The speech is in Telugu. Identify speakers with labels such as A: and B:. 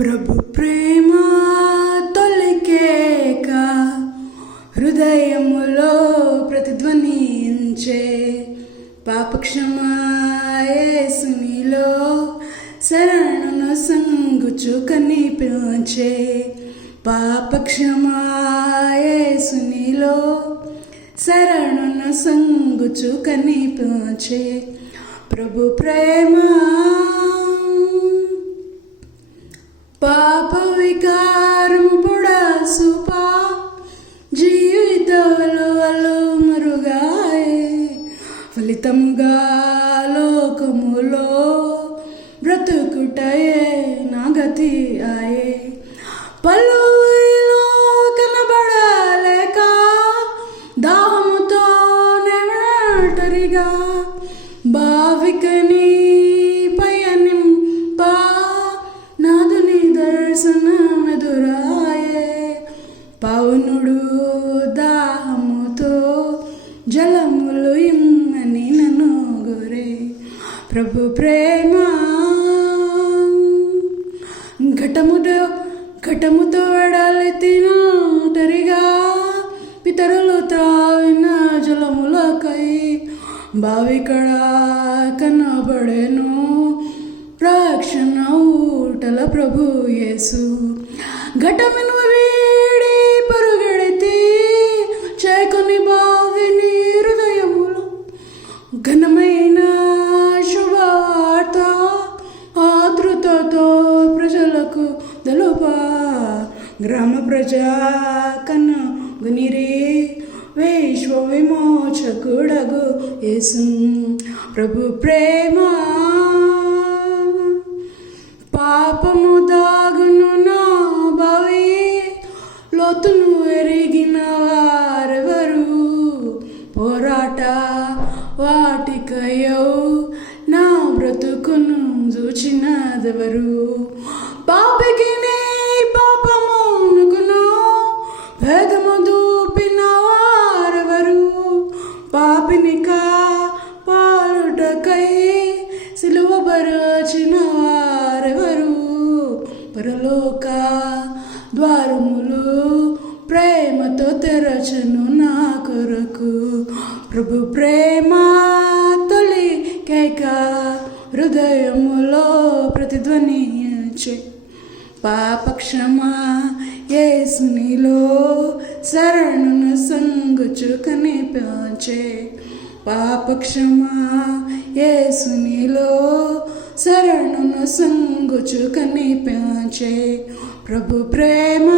A: ప్రభు ప్రేమ తొలికేక హృదయములో ప్రతిధ్వనించే పాపక్షమాయేసునిలో శరణును సంగుచు కనిపించే పాపక్షమాయేసునిలో శరణును సంగుచు కనిపించే ప్రభు ప్రేమ ఫలితముగా లోకములో బ్రతుకుటయే నా గతి ఆయే పలులో కనబడలేక దాహముతో నెవటరిగా భావికని పయనింపా నాదుని దర్శనమెదురాయే. పౌనుడు ప్రభు ప్రేమ. ఘటముతో ఘటముతో వెడాలి తరిగా పితరులు త్రావిన జలములకై బావికడ కనబడేను. రక్షణ ఊటల ప్రభు యేసు. ఘటమును వీడి పరుగెడితి చేకొని బావిని హృదయములు ఘనమై గ్రామ ప్రజా కన్న విశ్వ విమోచకుడగు యేసు ప్రభు ప్రేమ పాపము దాగును నా భవే లోతును ఎరిగిన వారెవరు పోరాట వాటికయో నా బ్రతుకును చూచినదెవరు పాపికి శిలువ బరచిన వారెవరు? పరలోక ద్వారములు ప్రేమతో తెరచను నా కొరకు. ప్రభు ప్రేమ తొలి కేక హృదయములో ప్రతిధ్వనించే. పాపక్షమా యేసునిలో శరణును సంగుచు కనిపించే. పాపక్షమా యేసునిలో శరణును సంగుచు కనిపించే ప్రభు ప్రేమ